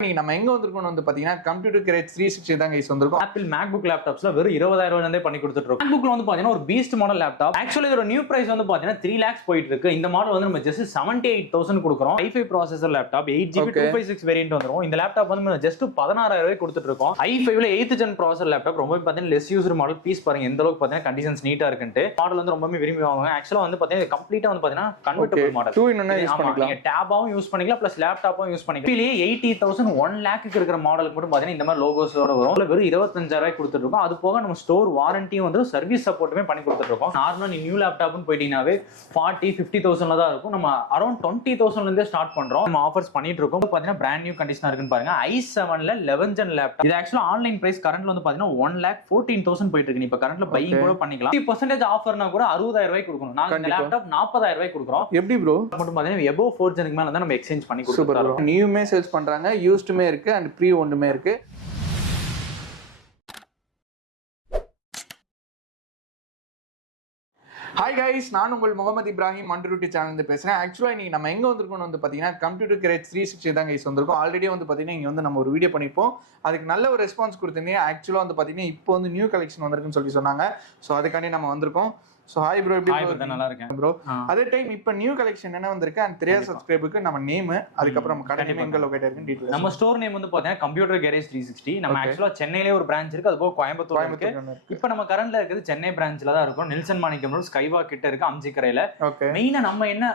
நம்ம எங்க வந்திருக்கோம் வந்து பாத்தீங்கன்னா கம்ப்யூட்டர் கிரேட் 360 தான் கைஸ் வந்திருக்கோம். ஆப்பிள் மேக்புக் லேப்டாப்ஸ்ல வெறும் 20,000 ரூபாயிலே பண்ணி கொடுத்துட்டு இருக்கோம். மேக்புக்ல வந்து பாத்தீங்கன்னா ஒரு பீஸ்ட் மாடல் லேப்டாப். ஆக்சுவலி இதோட நியூ பிரைஸ் வந்து பாத்தீங்கன்னா 3 lakhs போயிட்டு இருக்கு. இந்த மாடல் வந்து நம்ம ஜஸ்ட் 78,000 கொடுக்குறோம். i5 processor laptop 8GB 256 variant வந்துரும். இந்த லேப்டாப் வந்து நம்ம ஜஸ்ட் 16,000 ரூபாய்க்கு கொடுத்துட்டு இருக்கோம். i5ல 8th gen ப்ராசஸர் லேப்டாப் ரொம்ப பாத்தீங்கன்னா லெஸ் யூசர் மாடல். பீஸ் பாருங்க எந்த அளவுக்கு பாத்தீங்கன்னா கண்டிஷன்ஸ் நீட்டா இருக்குன்னு. மாடல் வந்து ரொம்பவே விரும்பி வாங்குவாங்க. ஆக்சுவலா வந்து பாத்தீங்கன்னா கம்ப்ளீட்டா வந்து பாத்தீங்கன்னா கன்வெர்ட்டபிள் மாடல். 2 in 1 யூஸ் பண்ணிக்கலாம். நீங்க டேபாவும் யூஸ் பண்ணிக்கலாம் பிளஸ் லேப்டாப்பும் யூஸ் பண்ணிக்கலாம். இதுலயே 80,000 1 lakhக்கு இருக்கிற மாடலுக்கு மட்டும் பாத்தீங்கன்னா இந்த மாதிரி லோகோஸோட வரும். வெறும் 25,000 ரூபாய்க்கு கொடுத்துட்டு இருக்கோம். அது போக நம்ம ஸ்டோர் வாரண்டியும் வந்து சர்வீஸ் சப்போர்ட்டுமே பண்ணி கொடுத்துட்டு இருக்கோம். நார்மலா நீ நியூ லேப்டாப்னு போயிட்டீங்கன்னாவே 40-50,000ல தான் இருக்கும். நம்ம அரௌண்ட் 20,000ல இருந்தே ஸ்டார்ட் பண்றோம். நம்ம ஆஃபர்ஸ் பண்ணிட்டு இருக்கோம். பாத்தீங்கன்னா பிராண்ட் நியூ கண்டிஷனா இருக்குன்னு பாருங்க. i7ல 11th gen லேப்டாப். இது ஆக்சுவலா ஆன்லைன் பிரைஸ் கரண்ட்ல வந்து பாத்தீங்கன்னா 1,14,000 போயிட்டு இருக்கு. இப்ப கரண்ட்ல பையிங் கூட பண்ணிக்கலாம். 50% ஆஃபர்னா கூட 60,000 ரூபாய்க்கு கொடுக்கணும். நாங்க இந்த லேப்டாப் 40,000 ரூபாய்க்கு கொடுக்குறோம். எப்படி ப்ரோ? மட்டும் பாத்தீங்கன்னா above 4th gen மேல தான் நம்ம எக்ஸ்சேஞ்ச் பண்ணி கொடுத்துறோம். நியூமே சேல்ஸ் பண்றாங்க, யூஸ்டுமே இருக்கு அண்ட் ப்ரீ ஓன்டுமே இருக்கு. ஹாய் கைஸ், நான் உங்கள் முகமது இப்ராஹிம் அண்டர்யூட்டி சேனல் பேசுறேன். ஆக்சுவலா இன்னைக்கு நம்ம எங்க வந்திருக்கோம் வந்து பாத்தீங்கன்னா கம்ப்யூட்டர் கிரேட் 360 தான் கைஸ் வந்திருக்கோம். ஆல்ரெடி வந்து பாத்தீங்கன்னா இங்க வந்து நம்ம ஒரு வீடியோ பண்ணிப்போம். அதுக்கு நல்ல ஒரு ரெஸ்பான்ஸ் கொடுத்தீங்க. ஆக்சுவலா வந்து பாத்தீங்கன்னா இப்போ வந்து நியூ கலெக்ஷன் வந்திருக்குன்னு சொல்லி சொன்னாங்க. ஸோ அதுக்காண்டி நம்ம வந்திருக்கோம். ஸோ ஹாய் ப்ரோ, எப்படி நல்லா இருக்கேன் ப்ரோ? அதே டைம் இப்போ நியூ கலெக்ஷன் என்ன வந்திருக்கு அண்ட் தெரியாத சப்ஸ்கிரைபருக்கு நம்ம நேம், அதுக்கப்புறம் நம்ம கடை நேம் எங்க லொகேட் இருக்குன்னு டீடைல்ஸ். நம்ம ஸ்டோர் நேம் வந்து பாத்தீங்கன்னா கம்ப்யூட்டர் கேரேஜ் 360. நம்ம ஆக்சுவலா சென்னையிலே ஒரு பிரான்ச் இருக்கு, அது போக கோயம்புத்தூர் இருக்கு. இப்போ நம்ம கரண்ட்ல இருக்குது சென்னை பிரான்ச்ல தான் இருக்கும். நெல்சன் மாணிக்கம் ரோட் ஸ்கைவா கிட்ட இருக்கு, அம்ஜிக்கரையில. மெயினா நம்ம என்ன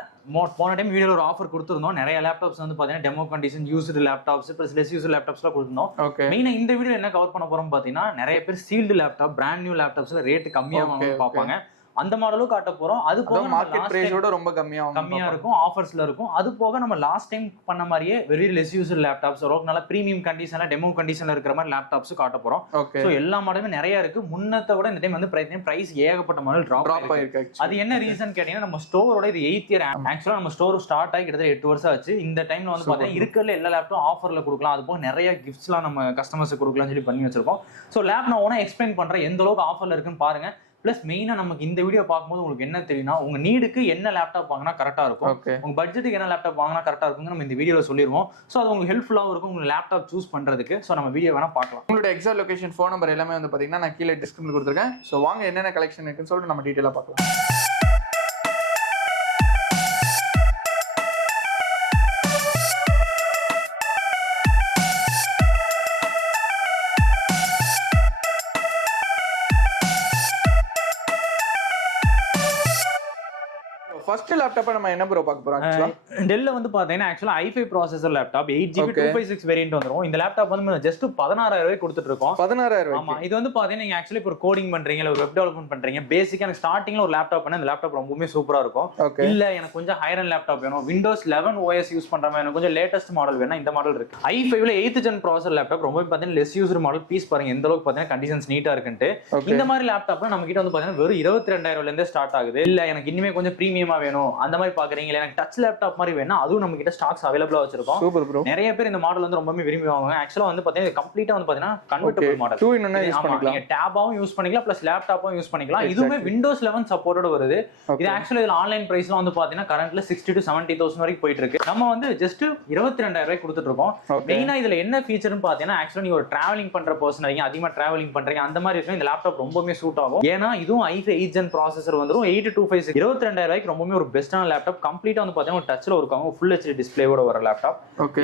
போன டைம் வீடியோல ஒரு ஆஃபர் கொடுத்துருந்தோம். நிறைய லேப்டாப்ஸ் வந்து பாத்தீங்கன்னா demo condition used laptops plus less used லேப்டாப்ஸ்லாம் கொடுத்துருந்தோம். மெயினா இந்த வீடியோ என்ன கவர் பண்ண போறோம் பாத்தீங்கன்னா நிறைய பேர் சீல்டு லேப்டாப் பிராண்ட் நியூ லேப்டாப்ஸ்ல ரேட் கம்மியா பார்ப்பாங்க. அந்த மாடலும் காட்ட போறோம். அது போக மார்க்கெட் பிரைஸோட ரொம்ப கம்மியா இருக்கும், ஆஃபர்ஸ்ல இருக்கும். அது போக நம்ம லாஸ்ட் டைம் பண்ண மாதிரியே வெரி லெஸ் யூசர் லேப்டாப்ஸ் நல்ல பிரீமியம் கண்டிஷன்ல டெமோ கண்டிஷன்ல இருக்கிற மாதிரி லேப்டாப்ஸ் காட்ட போறோம். சோ எல்லா மாடலுமே நிறைய இருக்கு. முன்னத்தை விட இந்த டைம் வந்து பிரைஸ் ஏகப்பட்ட மாடல் டிராப் ஆயிருக்கு. அது என்ன ரீசன் கேட்டீங்கன்னா நம்ம ஸ்டோரோட இது 8th year. ஆக்சுவலா நம்ம ஸ்டோர் ஸ்டார்ட் ஆகி கிட்டத்தட்ட 8 வருஷம் ஆச்சு. இந்த டைம்ல வந்து பாத்தீங்கன்னா இருக்கிற எல்லா லேப்டாப்பும் ஆஃபர்ல கொடுக்கலாம். அது போக நிறைய கிஃப்ட்ஸ்லாம் நம்ம கஸ்டமர்ஸ் கொடுக்கலாம்னு சொல்லி பண்ணி வச்சிருக்கோம். சோ லேப் நான் ஓனா எக்ஸ்பிளைன் பண்றேன் எந்த அளவுக்கு ஆஃபர்ல இருக்குன்னு பாருங்க. பிளஸ் மெயினா நமக்கு இந்த வீடியோ பார்க்கும்போது உங்களுக்கு என்ன தெரியும்னா உங்க நீடுக்கு என்ன லேப்டாப் வாங்கினா கரெக்டா இருக்கும், உங்க பட்ஜெட்டுக்கு என்ன லேப்டாப் வாங்கினா கரெக்டா இருக்கும் நம்ம இந்த வீடியோல சொல்லிடுவோம். ஸோ அது உங்களுக்கு ஹெல்ப்ஃபுல்லாகவும் இருக்கும் உங்க லேப்டாப் சூஸ் பண்றதுக்கு. ஸோ நம்ம வீடியோ வேணா பார்க்கலாம். உங்களோட எக்ஸாக்ட் லொகேஷன், ஃபோன் நம்பர் எல்லாமே வந்து பாத்தீங்கன்னா நான் கீழே டிஸ்கிரிப்ஷன்ல கொடுத்துருக்கேன். ஸோ வாங்க என்னென்ன கலெக்ஷன் இருக்குன்னு சொல்லிட்டு நம்ம டீட்டெயிலாக பார்க்கலாம். ஃபர்ஸ்ட் லேப்டாப் நம்ம என்ன ப்ரோ பார்க்க போறோம்? ஆக்சுவலா டெல்ல வந்து பாத்தீங்கன்னா ஆக்சுவலா i5 processor laptop 8GB 256 variant வந்துரும். இந்த லேப்டாப் வந்து ஜஸ்ட் 16,000 ரூபாய்க்கு கொடுத்துட்டு இருக்கோம். 16,000. ஆமா, இது வந்து பாத்தீங்கன்னா நீங்க ஆக்சுவலி இப்போ கோடிங் பண்றீங்க இல்ல வெப் டெவலப்மென்ட் பண்றீங்க, பேசிக்கா எனக்கு ஸ்டார்டிங்ல ஒரு லேப்டாப் பண்ண இந்த லேப்டாப் ரொம்பவே சூப்பரா இருக்கும். இல்ல எனக்கு கொஞ்சம் ஹையர் அண்ட் லேப்டாப் வேணும், விண்டோஸ் 11 OS யூஸ் பண்ற மாதிரி எனக்கு கொஞ்சம் லேட்டஸ்ட் மாடல் வேணும், இந்த மாடல் இருக்கு. i5ல 8th gen ப்ராசஸர் லேப்டாப் ரொம்ப பாத்தீங்கன்னா லெஸ் யூசர் மாடல். பீஸ் பாருங்க எந்த அளவுக்கு பாத்தீங்கன்னா கண்டிஷன்ஸ் நீட்டா இருக்குன்னு. இந்த மாதிரி லேப்டாப்ல நம்ம கிட்ட வந்து பாத்தீங்கன்னா வெறும் 22,000 இருந்தே ஸ்டார்ட் ஆகுது. இல்ல எனக்கு இன்னுமே கொஞ்சம் பிரீமியமா வேணும் அந்த மாதிரி பாக்குறீங்களா, எனக்கு டச் லேப்டாப் மாதிரி வேணும், அதுவும் நம்ம கிட்ட ஸ்டாக்ஸ் அவைலபிளா வச்சிருக்கோம். Super bro. நிறைய பேர் இந்த மாடல் வந்து ரொம்பவே விரும்பி வாங்குவாங்க. ஆக்சுவலா வந்து பாத்தீங்கன்னா கம்ப்ளீட்டா வந்து பாத்தீங்கன்னா கன்வெர்ட்டபிள் மாடல். 2 in 1 யூஸ் பண்ணிக்கலாம். நீங்க டேபாவும் யூஸ் பண்ணிக்கலாம் பிளஸ் லேப்டாப்பும் யூஸ் பண்ணிக்கலாம். இதுவுமே விண்டோஸ் 11 சப்போர்ட்டோட வருது. இது ஆக்சுவலா இதுல ஆன்லைன் பிரைஸ்ல வந்து பாத்தீங்கன்னா கரண்ட்ல 60 to 70,000 வரைக்கும் போயிட்டு இருக்கு. நம்ம வந்து ஜஸ்ட் 22,000 ரூபாய்க்கு கொடுத்துட்டு இருக்கோம். மெயினா இதுல என்ன ஃபீச்சர்னு பாத்தீங்கன்னா ஆக்சுவலா நீங்க ஒரு டிராவலிங் பண்ற பர்சன் இருக்கீங்க, அதிகமா டிராவலிங் பண்றீங்க, அந்த மாதிரி இருக்கு இந்த லேப்டாப் ரொம்பவே சூட் ஆகும். ஏன்னா இதுவும் i5 8th gen ப்ராசஸர் வந்துரும் 8256. 22,000 ரூபாய்க்கு ரொம்பவே ஒரு பெஸ்டான லேப்டாப். கம்ப்ளீட்டா வந்து பாத்தீங்கன்னா டச்ல இருக்காங்க, ஃபுல் HD டிஸ்ப்ளேவோட வர லேப்டாப்.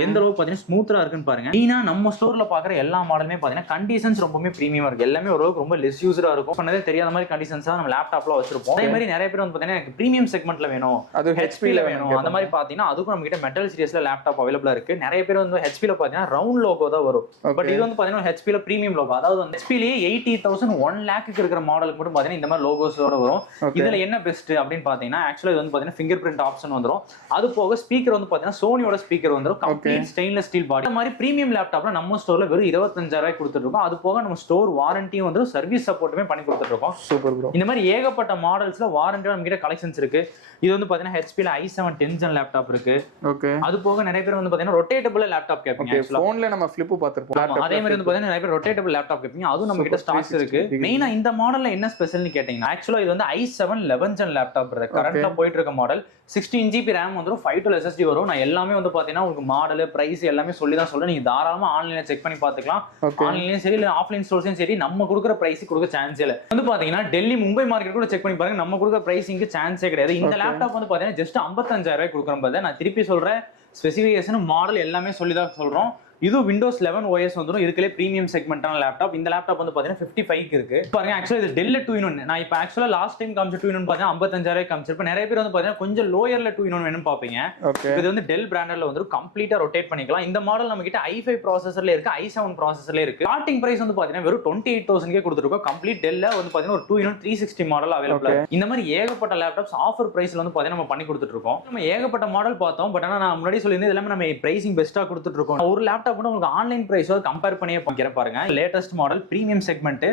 எந்த அளவுக்கு பாத்தீங்கன்னா ஸ்மூத்தா இருக்குன்னு பாருங்க. மெயினா நம்ம ஸ்டோர்ல பாக்குற எல்லா மாடலுமே பாத்தீங்கன்னா கண்டிஷன்ஸ் ரொம்பவே பிரீமியமா இருக்கு. எல்லாமே ஓரளவுக்கு ரொம்ப லெஸ் யூசரா இருக்கும். பண்ணதே தெரியாத மாதிரி கண்டிஷன்ஸ் தான் நம்ம லேப்டாப்ல வச்சிருப்போம். அதே மாதிரி நிறைய பேர் வந்து பாத்தீங்கன்னா எனக்கு பிரீமியம் செக்மெண்ட்ல வேணும், அது ஹெச்பில வேணும், அந்த மாதிரி பாத்தீங்கன்னா அதுக்கும் நம்ம கிட்ட மெட்டல் சீரிஸ்ல லேப்டாப் அவைலபிளா இருக்கு. நிறைய பேர் வந்து ஹெச்பில பாத்தீங்கன்னா ரவுண்ட் லோகோ தான் வரும். பட் இது வந்து பாத்தீங்கன்னா ஹெச்பில பிரீமியம் லோகோ, அதாவது வந்து ஹெச்பிலேயே 80,000 1 lakhக்கு இருக்கிற மாடலுக்கு மட்டும் பாத்தீங்கன்னா இந்த மாதிரி லோகோஸோட வரும். இதுல என்ன பெஸ்ட் அப்படின்னு பாத்தீங்கன்னா ஆக்சுவலா இது வந்து பாத்தீங்கன்னா ஃபிங்கர் பிரிண்ட் ஆப்ஷன் வந்துரும். அது போக ஸ்பீக்கர் வந்து பாத்தீங்கன்னா சோனியோட ஸ்பீக்கர் வந்துரும், கம்ப்ளீட் ஸ்டெயின்லெஸ் ஸ்டீல் பாடி. இந்த மாதிரி பிரீமியம் லேப்டாப்ல நம்ம ஸ்டோர்ல வெறும் 25,000 ரூபாய்க்கு கொடுத்துட்டு இருக்கோம். அது போக நம்ம ஸ்டோர் வாரண்டியும் வந்து சர்வீஸ் சப்போர்ட்டுமே பண்ணி கொடுத்துட்டு இருக்கோம். Super bro. இந்த மாதிரி ஏகப்பட்ட மாடல்ஸ்ல வாரண்டியோட நம்ம கிட்ட கலெக்ஷன்ஸ் இருக்கு. இது வந்து பாத்தீங்கன்னா ஹெச்பில i7 10th gen லேப்டாப் இருக்கு. அது போக நிறைய பேர் வந்து பாத்தீங்கன்னா ரொட்டேட்டபிள் லேப்டாப் கேட்பீங்க. போன்ல நம்ம ஃபிளிப் பார்த்திருப்போம். அதே மாதிரி வந்து பாத்தீங்கன்னா நிறைய பேர் ரொட்டேட்டபிள் லேப்டாப் கேட்பீங்க, அதுவும் நம்ம கிட்ட ஸ்டாக்ஸ் இருக்கு. மெயினா இந்த மாடல்ல என்ன ஸ்பெஷல்னு கேட்டீங்கன்னா ஆக்சுவலா இது வந்து i7 11th gen லேப்டாப் கரண்ட்ல போயிட்டு போயிட்டு இருக்க மாடல். 16 GB RAM வந்துரும், 512 SSD வரும். நான் எல்லாமே வந்து பாத்தீங்கன்னா உங்களுக்கு மாடல் பிரைஸ் எல்லாமே சொல்லி தான் சொல்றேன். நீங்க தாராளமா ஆன்லைன்ல செக் பண்ணி பாத்துக்கலாம். ஆன்லைன்லயும் சரி இல்ல ஆஃப்லைன் ஸ்டோர்ஸ்லயும் சரி நம்ம கொடுக்குற பிரைஸ் கொடுக்க சான்ஸே இல்ல. வந்து பாத்தீங்கன்னா டெல்லி மும்பை மார்க்கெட் கூட செக் பண்ணி பாருங்க, நம்ம கொடுக்குற பிரைஸிங்க்கு சான்ஸே கிடையாது. இந்த லேப்டாப் வந்து பாத்தீங்கன்னா ஜஸ்ட் 55,000 ரூபாய் கொடுக்குறோம் பாரு. நான் திருப்பி சொல்றேன், ஸ்பெசிஃபிகேஷன் மாடல் எல்லாமே சொல்லி தான் சொல்றோம். இது Windows 11 OS வந்துரும். இருக்கலே பிரீமியம் செக்மெண்டான லேப்டாப். இந்த லேப்டாப் வந்து பாத்தீங்கன்னா 55 இருக்கு. பாருங்க ஆக்சுவலா இது டெல் 2-in-1. நான் இப்போ ஆக்சுவலா லாஸ்ட் டைம் காமிச்ச 2-in-1 பாத்தீங்கன்னா 55,000 காமிச்சிருப்பேன். நிறைய பேர் வந்து பாத்தீங்கன்னா கொஞ்சம் லோயர்ல 2-in-1 வேணும் பாப்பீங்க. இது வந்து டெல் பிராண்டட்ல வந்து கம்ப்ளீட்டா ரொட்டேட் பண்ணிக்கலாம். இந்த மாடல் நம்ம கிட்ட i5 ப்ராசஸர்ல இருக்கு, i7 ப்ராசஸர்ல இருக்கு. ஸ்டார்டிங் பிரைஸ் வந்து பாத்தீங்கன்னா வெறும் 28,000 கொடுத்துருக்கோம். கம்ப்ளீட் டெல்ல வந்து பாத்தீங்கன்னா ஒரு 2-in-1 360 மாடல் அவைலபிள். இந்த மாதிரி ஏகப்பட்ட லேப்டாப்ஸ் ஆஃபர் பிரைஸ்ல வந்து பாத்தீங்கன்னா நம்ம பண்ணி கொடுத்துட்டு இருக்கோம். நம்ம ஏகப்பட்ட மாடல் பார்த்தோம். பட் ஆனா நான் முன்னாடி சொல்லியிருந்தேன் எல்லாமே நம்ம பிரைசிங் பெஸ்ட்டா கொடுத்துட்டு இருக்கோம். ஒரு லேப்டாப் கூட உங்களுக்கு ஆன்லைன் பிரைஸோட கம்பேர் பண்ணியே பார்க்கிறேன் பாருங்க. லேட்டஸ்ட் மாடல் பிரீமியம் செக்மெண்ட்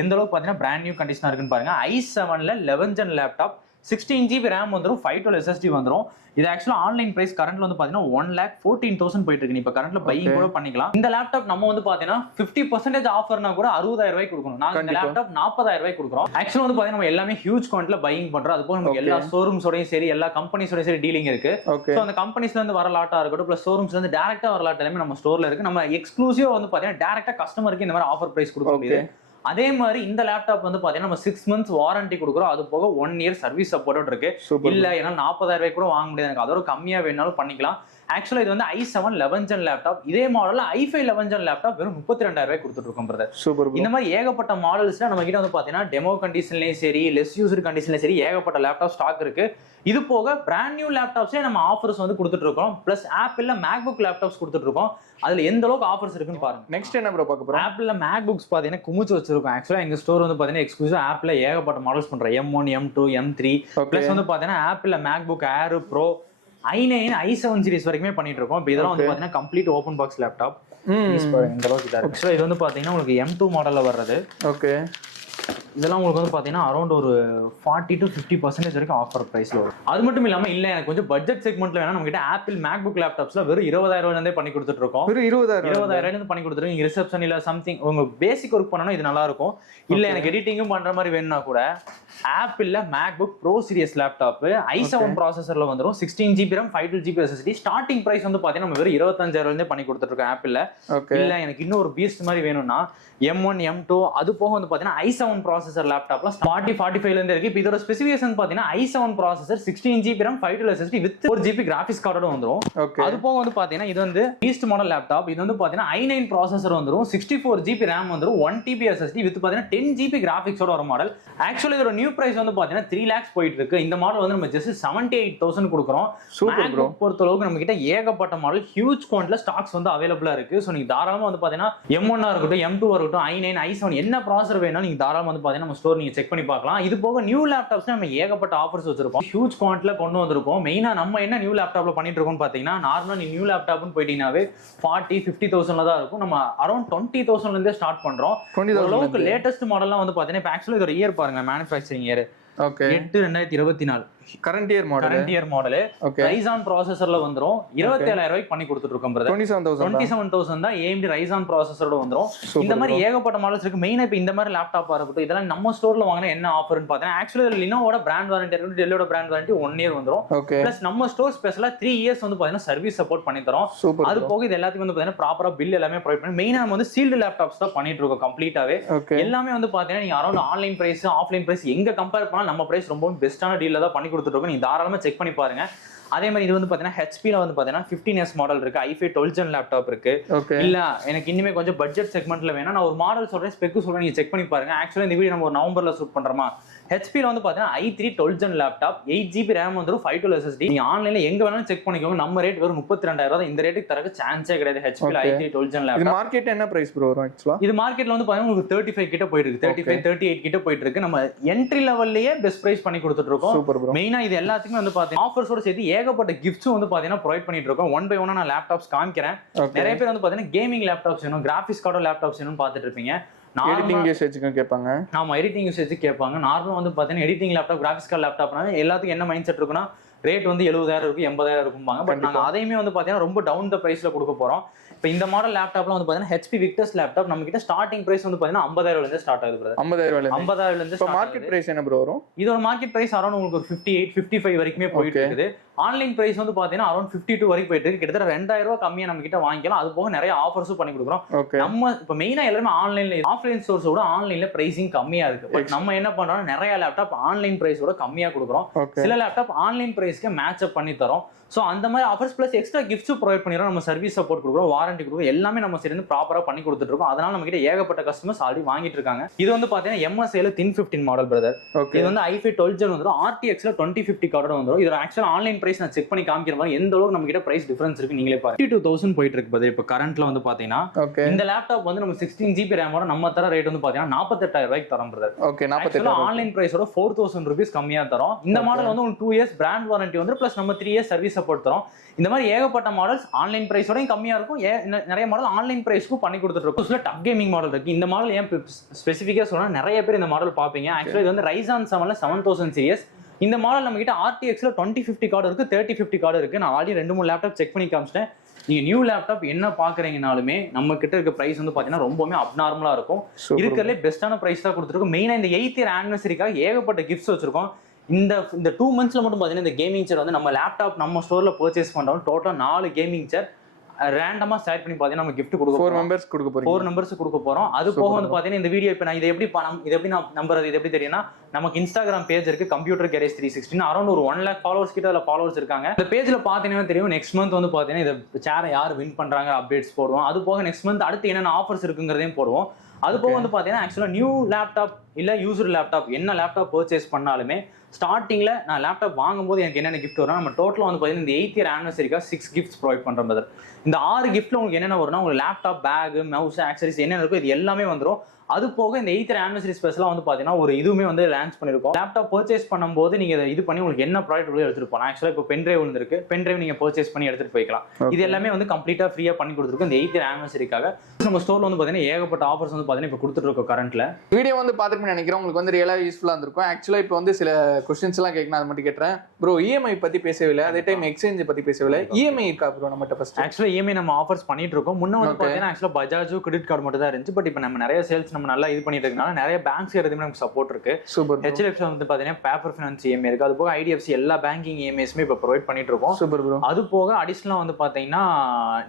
எந்த அளவுக்கு பாத்தீங்கன்னா பிராண்ட் நியூ கண்டிஷனா இருக்குன்னு பாருங்க. i7ல 11th gen laptop, 16 GB RAM வந்துரும், 512 SSD வந்துரும். இது ஆக்சுவலா ஆன்லைன் பிரைஸ் கரண்ட்ல வந்து பாத்தீங்கன்னா 1,14,000 போயிட்டு இருக்கு. இப்ப கரண்ட்ல பையிங் கூட பண்ணிக்கலாம். இந்த லேப்டாப் நம்ம வந்து பாத்தீங்கன்னா 50% ஆஃபர்னா கூட 60,000 ரூபாய்க்கு கொடுக்கணும். நாங்க இந்த லேப்டாப் 40,000 ரூபாய்க்கு கொடுக்குறோம். ஆக்சுவலா வந்து பாத்தீங்கன்னா நம்ம எல்லாமே ஹியூஜ் குவான்டிட்டில பையிங் பண்றோம். அது போக நமக்கு எல்லா ஷோரூம்ஸோடயும் சரி எல்லா கம்பெனிஸோடயும் சரி டீலிங் இருக்கு. சோ அந்த கம்பெனிஸ்ல இருந்து வர லாட்டா இருக்கட்டும் பிளஸ் ஷோரூம்ஸ்ல இருந்து டைரக்டா வர லாட் எல்லாமே நம்ம ஸ்டோர்ல இருக்கு. நம்ம எக்ஸ்க்ளூசிவா வந்து பாத்தீங்கன்னா டைரக்டா கஸ்டமருக்கு இந்த மாதிரி ஆஃபர் பிரைஸ் கொடுக்க முடியாது. அதே மாதிரி இந்த லேப்டாப் வந்து பாத்தீங்கன்னா நம்ம 6 months வாரண்டி கொடுக்குறோம். அது போக 1 year சர்வீஸ் சப்போர்ட் இருக்கு. இல்ல ஏன்னா 40,000 ரூபாய் கூட வாங்க முடியாது, எனக்கு அதோட கம்மியா வேணாலும் பண்ணிக்கலாம். ஆக்சுவலா இது வந்து i7 11th gen லேப்டாப். இதே மாடல்ல i5 11th gen லேப்டாப் வெறும் 32,000 ரூபாய் கொடுத்துட்டு இருக்கோம் பிரதர். சூப்பர். இந்த மாதிரி ஏகப்பட்ட மாடல்ஸ்ல நம்ம கிட்ட வந்து பாத்தீங்கன்னா டெமோ கண்டிஷன்லயும் சரி லெஸ் யூசர் கண்டிஷன்லயும் சரி ஏகப்பட்ட லேப்டாப் ஸ்டாக் இருக்கு. இது போக பிராண்ட் நியூ லேப்டாப்ஸ்ல நம்ம ஆஃபர்ஸ் வந்து கொடுத்துட்டு இருக்கோம். பிளஸ் ஆப்பிள்ல மேக்புக் லேப்டாப்ஸ் கொடுத்துட்டு இருக்கோம். அதுல எந்த அளவுக்கு ஆஃபர்ஸ் இருக்குன்னு பாருங்க. நெக்ஸ்ட் என்ன ப்ரோ பார்க்க போறோம்? ஆப்பிள்ல மேக்புக்ஸ் பாத்தீங்கன்னா குமிச்சு வச்சிருக்கோம். ஆக்சுவலா எங்க ஸ்டோர் வந்து பாத்தீங்கன்னா எக்ஸ்க்ளூசிவா ஆப்ல ஏகப்பட்ட மாடல்ஸ் பண்றோம். M1 M2 M3 பிளஸ் வந்து பாத்தீங்கன்னா ஆப்பிள்ல MacBook Air Pro i9 i7 series வரைக்குமே பண்ணிட்டு இருக்கோம். இப்போ இதெல்லாம் வந்து பாத்தீங்கன்னா கம்ப்ளீட் ஓபன் பாக்ஸ் லேப்டாப். இந்த அளவுக்கு இதா இருக்கு. ஆக்சுவலா இது வந்து பாத்தீங்கன்னா உங்களுக்கு M2 மாடல்ல வர்றது. ஓகே. இதெல்லாம் உங்களுக்கு வந்து பாத்தீங்கன்னா அரௌண்ட் ஒரு 40 to 50% வரைக்கும் ஆஃபர் பிரைஸ்ல வரும். அது மட்டும் இல்லாம இல்ல எனக்கு கொஞ்சம் பட்ஜெட் செக்மெண்ட்ல வேணா நம்ம கிட்ட ஆப்பிள் மேக்புக் லேப்டாப்ஸ்ல வெறும் 20,000 ரூபாயில இருந்தே பண்ணி கொடுத்துட்டு இருக்கோம். வெறும் 20,000 இருந்து பண்ணி கொடுத்துருக்கோம். நீங்க ரிசப்ஷன் இல்ல சம்திங் உங்க பேசிக் ஒர்க் பண்ணனும் இது நல்லா இருக்கும். இல்ல எனக்கு எடிட்டிங்கும் பண்ற மாதிரி வேணும்னா கூட ஆப்பிள்ல MacBook Pro series laptop i7 ப்ராசஸர்ல வந்துரும். 16 GB RAM 512 GB SSD. Starting price வந்து பாத்தீங்கன்னா நம்ம வெறும் 25,000 இருந்தே பண்ணி கொடுத்துட்டு இருக்கோம் ஆப்பிள்ல. இல்ல எனக்கு இன்னும் ஒரு பீஸ்ட் மாதிரி வேணும்னா M1 M2 அது போக வந்து பாத்தீங்கன்னா i7 ப்ராசஸர் லேப்டாப்ல 45 ல இருந்து இருக்கு. இப்போ இதோட ஸ்பெசிஃபிகேஷன் பாத்தீங்கன்னா i7 processor 16 GB RAM 512 SSD with 4 GB graphics கார்டோட வந்துரும். அது போக வந்து பாத்தீங்கன்னா இது வந்து பீஸ்ட் மாடல் லேப்டாப். இது வந்து பாத்தீங்கன்னா i9 ப்ராசஸர் வந்துரும், 64 GB RAM வந்துரும், 1 TB SSD வித் பாத்தீங்கன்னா 10 GB கிராபிக்ஸோட வர மாடல். ஆக்சுவலி இதோட நியூ பிரைஸ் வந்து பாத்தீங்கன்னா 3 lakhs போயிட்டு இருக்கு. இந்த மாடல் வந்து நம்ம ஜஸ்ட் 78,000 கொடுக்குறோம். Super bro. பொறுத்த அளவுக்கு நம்ம கிட்ட ஏகப்பட்ட மாடல் ஹியூஜ் குவான்டிட்டில ஸ்டாக்ஸ் வந்து அவைலபிளா இருக்கு. சோ நீங்க தாராளமா வந்து பாத்தீங்கன்னா M1 இருக்கட்டும் M2 இருக்கட்டும் i9 i7 என்ன ப்ராசஸர் வேணாலும் நீங்க தாராளமா வந்து பாத்தீங்கன்னா நம்ம ஸ்டோர் நீங்க செக் பண்ணி பார்க்கலாம். இது போக நியூ லேப்டாப்ஸ் நம்ம ஏகப்பட்ட ஆஃபர்ஸ் வச்சிருக்கோம். ஹியூஜ் குவான்டிட்டில கொண்டு வந்திருக்கோம். மெயினா நம்ம என்ன நியூ லேப்டாப்ல பண்ணிட்டு இருக்கோம்னு பாத்தீங்கன்னா நார்மலா நீ நியூ லேப்டாப்னு போயிட்டீங்கன்னாவே 40-50,000 தான் இருக்கும். நம்ம அரௌண்ட் 20,000 இருந்தே ஸ்டார்ட் பண்றோம். அளவுக்கு லேட்டஸ்ட் மாடல்லாம் வந்து பாத்தீங்கன்னா இப்போ ஆக்சுவலி ஒரு இயர் பாருங்க manufacturing year 8/2024 current year model Ryzen ப்ராசஸர்ல வந்துரும். 27,000 ரூபாய்க்கு பண்ணி கொடுத்துட்டு இருக்கோம் பிரதர். 27,000 தான் AMD Ryzen ப்ராசஸரோட வந்துரும். இந்த மாதிரி ஏகப்பட்ட மாடல்ஸ் இருக்கு. மெயினா இப்போ இந்த மாதிரி லேப்டாப்பா இருக்கட்டும் இதெல்லாம் நம்ம ஸ்டோர்ல வாங்கினா என்ன ஆஃபர்னு பார்த்தீங்கன்னா ஆக்சுவலி லினோவோட பிராண்ட் வாரண்டி இருக்கு, டெல்லோட பிராண்ட் வாரண்டி 1 year வந்துரும். பிளஸ் நம்ம ஸ்டோர் ஸ்பெஷலா 3 years வந்து பாத்தீங்கன்னா சர்வீஸ் சப்போர்ட் பண்ணி தரோம். அது போக இது எல்லாத்துக்கும் வந்து பாத்தீங்கன்னா ப்ராப்பரா பில் எல்லாமே ப்ரொவைட் பண்ணி மெயினா நம்ம வந்து சீல்டு லேப்டாப்ஸ் தான் பண்ணிட்டு இருக்கோம் கம்ப்ளீட்டாவே. எல்லாமே வந்து பாத்தீங்கன்னா நீங்க around online price offline price எங்க கம்பேர் பண்ணா நம்ம பிரைஸ் ரொம்ப பெஸ்டான டீல்ல தான் பண்ணி கொடுத்துட்டு இருக்கோம். நீங்க தாராளமா செக் பண்ணி பாருங்க. அதே மாதிரி இது வந்து பாத்தீங்கன்னா ஹெச்பில வந்து பாத்தீங்கன்னா 15 years மாடல் இருக்கு, i5 12th gen லேப்டாப் இருக்கு. இல்ல எனக்கு இன்னுமே கொஞ்சம் பட்ஜெட் செக்மெண்ட்ல வேணா நான் ஒரு மாடல் சொல்றேன், ஸ்பெக் சொல்றேன், நீங்க செக் பண்ணி பாருங்க. ஆக்சுவலா இந்த வீடியோ நம்ம ஒரு நவம்பர்ல ஷூட் பண்றோமா. ஹெச்பில வந்து பாத்தீங்கன்னா i3 12th gen laptop 8 GB RAM வந்துரும், 512 SSD. நீங்க ஆன்லைன்ல எங்க வேணாலும் செக் பண்ணிக்கோங்க. நம்ம ரேட் வெறும் 32,000 தான். இந்த ரேட்டுக்கு தரக்கு சான்ஸே கிடையாது. ஹெச்பில i3 12th gen லேப்டாப். இது மார்க்கெட் என்ன பிரைஸ் ப்ரோ வரும் ஆக்சுவலா? இது மார்க்கெட்ல வந்து பாத்தீங்கன்னா உங்களுக்கு 35 கிட்ட போயிட்டு இருக்கு, 35-38 கிட்ட போயிட்டு இருக்கு. நம்ம என்ட்ரி லெவல்லயே பெஸ்ட் பிரைஸ் பண்ணி கொடுத்துட்டு இருக்கோம். மெயினா இது எல்லாத்துக்குமே வந்து பாத்தீங்கன்னா ஆஃபர்ஸோட சேர்த்து ஏகப்பட்ட கிஃப்ட்ஸும் வந்து பாத்தீங்கன்னா ப்ரொவைட் பண்ணிட்டு இருக்கோம். ஒன் பை ஒன்னா நான் லேப்டாப்ஸ் காமிக்கிறேன். நிறைய பேர் வந்து பாத்தீங்கன்னா கேமிங் லேப்டாப்ஸ் வேணும், கிராபிக்ஸ் கார்டு லேப்டாப்ஸ் வேணும்னு பாத்துட்டு இருப்பீங்க. எடிட்டிங் யூசேஜ்க்கு கேட்பாங்க. ஆமா எடிட்டிங் யூசேஜ்க்கு கேட்பாங்க. நார்மலா வந்து பாத்தீங்கன்னா எடிட்டிங் லேப்டாப் கிராபிக்ஸ் கார்டு லேப்டாப்னா எல்லாத்துக்கும் என்ன மைண்ட் செட் இருக்குன்னா ரேட் வந்து 70,000 இருக்கு 80,000 இருக்கும்பாங்க. பட் நாங்க அதையுமே வந்து பாத்தீங்கன்னா ரொம்ப டவுன் த பிரைஸ்ல கொடுக்க போறோம். இப்போ இந்த மாடல் லேப்டாப்லாம் வந்து பார்த்தீங்கன்னா ஹெச்பி விக்டர்ஸ் லேப்டாப் நம்ம கிட்ட ஸ்டார்டிங் பிரைஸ் வந்து பார்த்தீங்கன்னா 50,000 ஸ்டார்ட் ஆகுது பிரதர். 50,000 இப்போ மார்க்கெட் பிரைஸ் என்ன ப்ரோ வரும்? இதோட மார்க்கெட் பிரைஸ் அரௌண்ட் உங்களுக்கு ஒரு 58, 55 வரைக்குமே போயிட்டு இருக்குது. ஆன்லைன் பிரைஸ் வந்து பாத்தீங்கன்னா அரௌண்ட் 52 வரைக்கும் போயிட்டு இருக்கு. கிட்டத்தட்ட 2000 ரூபாய் கம்மியா நம்ம கிட்ட வாங்கிக்கலாம். அது போக நிறைய ஆஃபர்ஸும் பண்ணி கொடுக்குறோம். நம்ம இப்ப மெயினா எல்லாருமே ஆன்லைன்ல, ஆஃப்லைன் ஸ்டோர்ஸோட ஆன்லைன்ல பிரைசிங் கம்மியா இருக்கு. பட் நம்ம என்ன பண்றோம், நிறைய லேப்டாப் ஆன்லைன் பிரைஸோட கம்மியா கொடுக்குறோம். சில லேப்டாப் ஆன்லைன் பிரைஸ்க்கு மேட்ச் அப் பண்ணி தரோம். ஸோ அந்த மாதிரி ஆஃபர்ஸ் பிளஸ் எக்ஸ்ட்ரா கிஃப்ட்ஸும் ப்ரொவைட் பண்ணிடுறோம். நம்ம சர்வீஸ் சப்போர்ட் கொடுக்குறோம், வாரண்டி கொடுக்குறோம், எல்லாமே நம்ம சைடு இருந்து ப்ராப்பரா பண்ணி கொடுத்துட்டு இருக்கோம். அதனால நம்ம கிட்ட ஏகப்பட்ட கஸ்டமர்ஸ் ஆல்ரெடி வாங்கிட்டு இருக்காங்க. இது வந்து பாத்தீங்கன்னா MSIல Thin 15 மாடல் பிரதர். இது வந்து i5 12 Gen வந்துடும். RTXல 2050 கார்டோட வந்துடும். இது ஆக்சுவலா ஆன்லைன் பிரைஸ் நான் செக் பண்ணி காமிக்கிற மாதிரி எந்த அளவுக்கு நம்ம கிட்ட பிரைஸ் டிஃபரன்ஸ் இருக்கு நீங்களே பாருங்க. 52,000 போயிட்டு இருக்கு பிரதர். இப்போ கரண்ட்ல வந்து பாத்தீங்கன்னா இந்த லேப்டாப் வந்து நம்ம 16GB ரேமோட நம்ம தர ரேட் வந்து பாத்தீங்கன்னா 48,000 ரூபாய்க்கு தரோம் பிரதர். ஓகே, 48,000 ஆன்லைன் பிரைஸோட 4,000 ரூபீஸ் கம்மியா தரோம். இந்த மாடல் வந்து உங்களுக்கு 2 இயர்ஸ் பிராண்ட் வாரண்டி வந்து பிளஸ் நம்ம 3 இயர்ஸ் சர்வீஸ் சப்போர்ட் தரோம். இந்த மாதிரி ஏகப்பட்ட மாடல்ஸ் ஆன்லைன் பிரைஸோடயும் கம்மியா இருக்கும். நிறைய மாடல் ஆன்லைன் பிரைஸ்க்கும் பண்ணி கொடுத்துட்டு இருக்கோம். சில டாப் கேமிங் மாடல் இருக்கு. இந்த மாடல் ஏன் ஸ்பெசிஃபிக்கா சொன்னா நிறைய பேர் இந்த மாடல் பாப்பீங்க. ஆக்சுவலி இது வந்து Ryzen 7ல 7000 சீரிஸ். இந்த மாடல் நம்ம கிட்ட RTXல 2050 கார்டு இருக்கு, 3050 கார்டு இருக்கு. நான் ஆல்ரெடி 2-3 லேப்டாப் செக் பண்ணி காமிச்சிட்டேன். நீங்க நியூ லேப்டாப் என்ன பாக்குறீங்கனாலுமே நம்ம கிட்ட இருக்க பிரைஸ் வந்து பாத்தீங்கன்னா ரொம்பவே அப்நார்மலா இருக்கும். இருக்கிறதுலே பெஸ்டான பிரைஸ் தான் கொடுத்துருக்கோம். மெயினா இந்த 8th இயர் ஆனிவர்சரிக்காக ஏகப்பட்ட கிஃப்ட்ஸ் வச்சிருக்கோம். இந்த 2 மந்த்ஸ்ல மட்டும் பாத்தீங்கன்னா இந்த கேமிங் சேர் வந்து நம்ம லேப்டாப் நம்ம ஸ்டோர்ல பர்ச்சேஸ் பண்றோம். டோட்டலா 4 கேமிங் சேர் ரேண்டமா செலக்ட் பண்ணி பாத்தீங்கன்னா நம்ம கிஃப்ட் கொடுக்க 4 மெம்பர்ஸ் கொடுக்க போறோம். 4 மெம்பர்ஸ் கொடுக்க போறோம். அது போக வந்து பாத்தீங்கன்னா இந்த வீடியோ இப்ப நான் இதை எப்படி நான் நம்புறது, இது எப்படி தெரியும்னா நமக்கு இன்ஸ்டாகிராம் பேஜ் இருக்கு, கம்ப்யூட்டர் கேரேஜ் 360. அரௌண்ட் ஒரு 1 lakh ஃபாலோவர்ஸ் கிட்ட அதுல ஃபாலோவர்ஸ் இருக்காங்க. இந்த பேஜ்ல பாத்தீங்கன்னா தெரியும் நெக்ஸ்ட் மந்த் வந்து பாத்தீங்கன்னா இந்த சேரை யார் வின் பண்றாங்க அப்டேட்ஸ் போடுவோம். அது போக நெக்ஸ்ட் மந்த் அடுத்து என்னென்ன ஆஃபர்ஸ் இருக்குங்கிறதையும் போடுவோம். அது போக வந்து பாத்தீங்கன்னா ஆக்சுவலா நியூ லேப்டாப் இல்ல யூசர் லேப்டாப் என்ன லேப்டாப் பர்ச்சேஸ் பண்ணாலுமே ஸ்டார்டிங்ல நான் லேப்டாப் வாங்கும்போது எனக்கு என்னென்ன கிஃப்ட் வரும், நம்ம டோட்டலா வந்து பாத்தீங்கன்னா இந்த 8th இயர் ஆனிவர்சரிக்காக 6 கிஃப்ட்ஸ் ப்ரொவைட் பண்றோம் பிரதர். இந்த 6 கிஃப்ட்ல உங்களுக்கு என்னென்ன வரும்னா உங்களுக்கு லேப்டாப், பேக், மவுஸ், ஆக்சரிஸ் என்னென்ன இருக்கோ இது எல்லாமே வந்துடும். அது போக இந்த 8th இயர் ஆனிவர்சரி ஸ்பெஷலா வந்து பாத்தீங்கன்னா ஒரு இதுவுமே வந்து லான்ச் பண்ணிருக்கோம். லேப்டாப் பர்ச்சேஸ் பண்ணும்போது நீங்க இது பண்ணி உங்களுக்கு என்ன ப்ராடக்ட் உள்ள எடுத்துட்டு போகலாம். ஆக்சுவலா இப்போ பென்ட்ரைவ் வந்துருக்கு, பென்ட்ரைவ் நீங்க பர்ச்சேஸ் பண்ணி எடுத்துட்டு போய்க்கலாம். இது எல்லாமே வந்து கம்ப்ளீட்டா ஃப்ரீயா பண்ணி கொடுத்துருக்கோம் இந்த 8th இயர் ஆனிவர்சரிக்காக. நம்ம ஸ்டோர்ல வந்து பாத்தீங்கன்னா ஏகப்பட்ட ஆஃபர்ஸ் வந்து பாத்தீங்கன்னா இப்போ கொடுத்துட்டு இருக்கோம் கரண்ட்ல. வீடியோ வந்து பாத்துட்டு நினைக்கிறேன் உங்களுக்கு வந்து ரியலா யூஸ்ஃபுல்லா இருந்திருக்கும். ஆக்சுவலா இப்போ வந்து சில கொஸ்டின்ஸ் எல்லாம் கேட்கணும், அது மட்டும் கேட்றேன். ப்ரோ EMI பத்தி பேசவில்லை, அதே டைம் எக்ஸ்சேஞ்ச் பத்தி பேசவில்லை. EMI இருக்கா ப்ரோ நம்மகிட்ட? ஃபர்ஸ்ட் ஆக்சுவலா EMI நம்ம ஆஃபர்ஸ் பண்ணிட்டு இருக்கோம். முன்ன வந்து பாத்தீங்கன்னா ஆக்சுவலா பஜாஜ் கிரெடிட் கார்டு மட்டும் தான் இருந்துச்சு. பட் இப்போ நம்ம நிறைய சேல்ஸ் நம்ம நல்லா இது பண்ணிட்டு இருக்கனால நிறைய பேங்க்ஸ் எதுவுமே நமக்கு சப்போர்ட் இருக்கு. சூப்பர். HDFC வந்து பாத்தீங்கன்னா பேப்பர் ஃபைனான்ஸ் EMI இருக்கு. அது போக IDFC எல்லா பேங்கிங் EMIஸ்மே இப்போ ப்ரொவைட் பண்ணிட்டு இருக்கோம். Super bro. அது போக அடிஷனலா வந்து பாத்தீங்கன்னா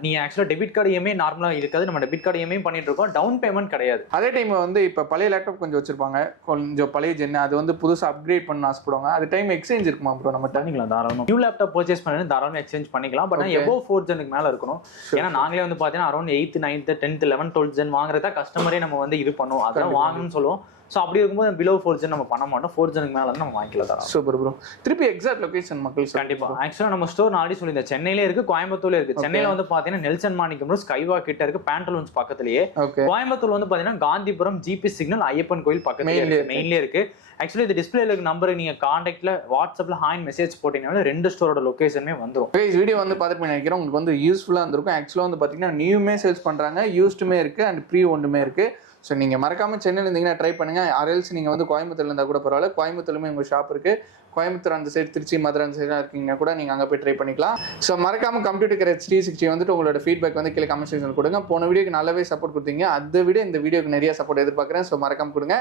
நீங்க ஆக்சுவலா டெபிட் கார்டு EMI நார்மலா இருக்காது, நம்ம டெபிட் கார்டு EMI பண்ணிட்டு இருக்கோம். டவுன் பேமெண்ட் கிடையாது. அதே டைம் வந்து இப்போ பழைய லேப்டாப் கொஞ்சம் வச்சிருப்பாங்க, கொஞ்சம் பழைய ஜென், அது வந்து புதுசா அப்கிரேட் பண்ண ஆசைப்படுவாங்க. அது டைம் எக்ஸ்சேஞ்ச் இருக்குமா ப்ரோ? நம்ம பண்ணிக்கலாம் தாராளமா. நியூ லேப்டாப் பர்ச்சேஸ் பண்ணி தாராளமா எக்ஸ்சேஞ்ச் பண்ணிக்கலாம். பட் எபோவ் 4 ஜெனுக்கு மேல இருக்கணும். ஏன்னா நாங்களே வந்து பாத்தீங்கன்னா around 8th, 9th, 10th, 11th, 12th gen வாங்குறதா கஸ்டமரே நம்ம வந்து இது பண்ணுவோம். அதெல்லாம் வாங்கணும்னு சொல்லுவோம். ஸோ அப்படி இருக்கும்போது பிலோ 4 ஜென் நம்ம பண்ண மாட்டோம். 4 ஜெனுக்கு மேலே வந்து நம்ம வாங்கிக்கலாம். Super bro. திருப்பி எக்ஸாக்ட் லொகேஷன் மக்கள் கண்டிப்பா. ஆக்சுவலா நம்ம ஸ்டோர் நான் ஆல்ரெடி சொல்லியிருந்தேன், சென்னையிலே இருக்கு, கோயம்புத்தூர்ல இருக்கு. சென்னையில வந்து பாத்தீங்கன்னா நெல்சன் மாணிக்கம் ஸ்கைவா கிட்ட இருக்கு, பேண்டலூன்ஸ் பக்கத்துலயே. கோயம்புத்தூர் வந்து பாத்தீங்கன்னா காந்திபுரம் ஜிபி சிக்னல் ஐயப்பன் கோயில் பக்கத்துல மெயின்லயே இருக்கு. ஆக்சுவலி இந்த டிஸ்பிளேல இருக்க நம்பருக்கு நீங்க கான்டாக்ட்ல வாட்ஸ்அப்ல ஹாய் மெசேஜ் போட்டீங்கன்னா 2 ஸ்டோரோட லொகேஷனுமே வந்துரும். வீடியோ வந்து பார்த்துட்டு நினைக்கிறேன் உங்களுக்கு வந்து யூஸ்ஃபுல்லா இருந்திருக்கும். ஆக்சுவலா வந்து பாத்தீங்கன்னா நியூமே சேல்ஸ் பண்றாங்க, யூஸ்டுமே இருக்கு அண்ட் ப்ரீ ஒன்றுமே இருக்கு. ஸோ நீங்கள் மறக்காம சென்னையில் இருந்தீங்கன்னா ட்ரை பண்ணுங்க. ஆர்எல்ஸ் நீங்கள் வந்து கோயம்புத்தூர்ல இருந்தால் கூட பரவாயில்ல, கோயம்புத்தூர்லுமே உங்கள் ஷாப் இருக்கு. கோயம்புத்தூர் அந்த சைடு, திருச்சி, மதுரை அந்த சைடாக இருக்கீங்கன்னா கூட நீங்கள் அங்கே போய் ட்ரை பண்ணிக்கலாம். ஸோ மறக்காம கம்ப்யூட்டர் கேரேஜ் 360 வந்துட்டு உங்களோட ஃபீட்பேக் வந்து கீழே கமெண்ட் செக்ஷன் கொடுங்க. போன வீடியோக்கு நல்லாவே சப்போர்ட் கொடுத்தீங்க, அதை விட இந்த வீடியோக்கு நிறைய சப்போர்ட் எதிர்பார்க்குறேன். ஸோ மறக்காம கொடுங்க.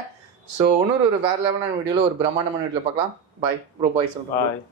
ஸோ இன்னொரு வேற லெவலான வீடியோவில் ஒரு பிரம்மாண்டமான வீடியோவில் பார்க்கலாம். Bye bro. பாய் சொல்லுங்கள்.